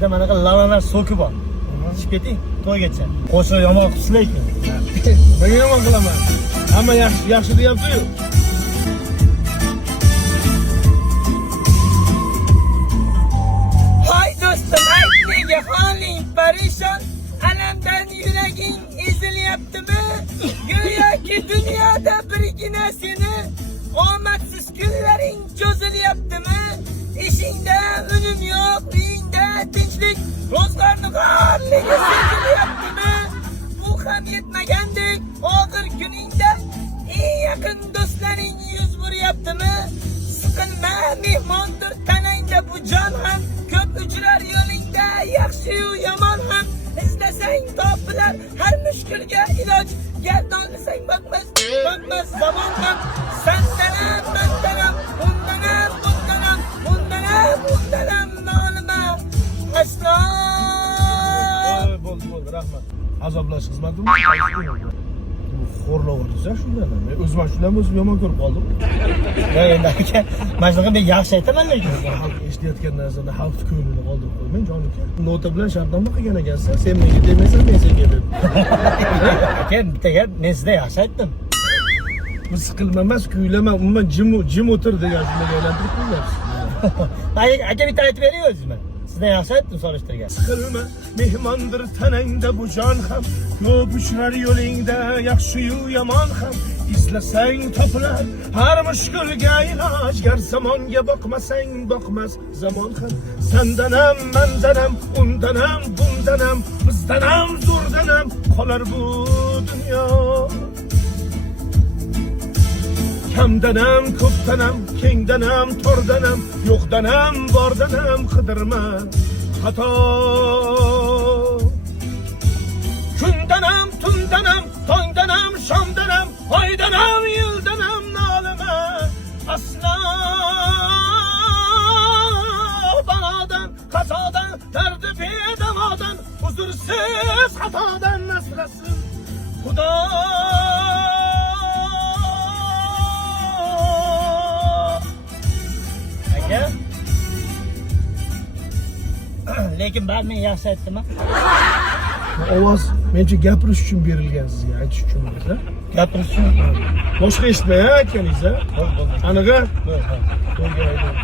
ichida manaqa lavalar so'ki bor. Ichib keting, to'ygacha. Qo'shiq yomon qilsin lekin. Men yomon qilaman. Hamma yaxshi deyapti-yu. Hay do'stim, ayt nega holing parishon? Alamdan yuraging ezilyaptimi? Go'yoki dunyoda birgina seni omadsiz kunlaring cho'zilyaptimi? Ishingda unum yo'q, uyingda tinchlik, ro'zg'orni g'arligi sezilyaptimi? Bu ham yetmagandek, og'ir kuningda eng yaqin do'stlaring yuz buryaptimi? Siqilma, mehmondir tanangda bu jon ham, ko'p uchrar yo'lingda yaxshi-yu yomon ham. İzlesang topilar har mushkulga iloj, gardonlasang botmas zamon ham. Sandanam, mandanam, undanam nolima aslo. Bo'ldi, rahmat. Azoblash xizmatim. Xo'rlovdingiz-a shundan. Men o'zim shundan o'zim yomon ko'rib qoldim. Ya endi aka, mana shunaqa men yaxshi aytaman lekin. Xalq eshitayotgan narsani xalq ko'nglini qoldirib qo'ymang, jon uka. Nota bilan shartnoma qilgan ekansiz. Sen menga demaysan, men senga deb. Aka, bitta gap, men sizga yaxshi aytdim. Bu siqilma emas, kuylama, umuman jim o'tir degan shunday aylantirib qo'yapsiz. Aka bitta aytib bering o'zingizga. Sizga yaxshi aytdim solishtirgan. Siqilma, mehmondir tanangda bu jon ham, ko'p uchrar yo'lingda yaxshi-yu yomon ham. İzlesang topilar har mushkulga iloj, gar zamonga boqmasang boqmas zamon ham. Sandanam, mandanam, undanam, bundanam, bizdanam, zo'rdanam qolar bu dunyo. Kamdanam, ko'pdanam, kengdanam, tordanam, yo'qdanam, bordanam qidirma xato. Kundanam, tundanam, tongdanam, shomdanam, oydanam, yildanam nolima aslo. Balodan, xatodan, dardi bedavodan, huzursiz xatodan asrasin Xudo. Aka, lekin bari men yaxshi aytdim-a? Ovoz mencha gapirish uchun berilgan sizga, aytish uchun emas. Gapirish uchun. Boshqa eshitmay aytganingiz-a? Bo'ldi. Aniq-a? Bo'ldi. To'yga aytdim.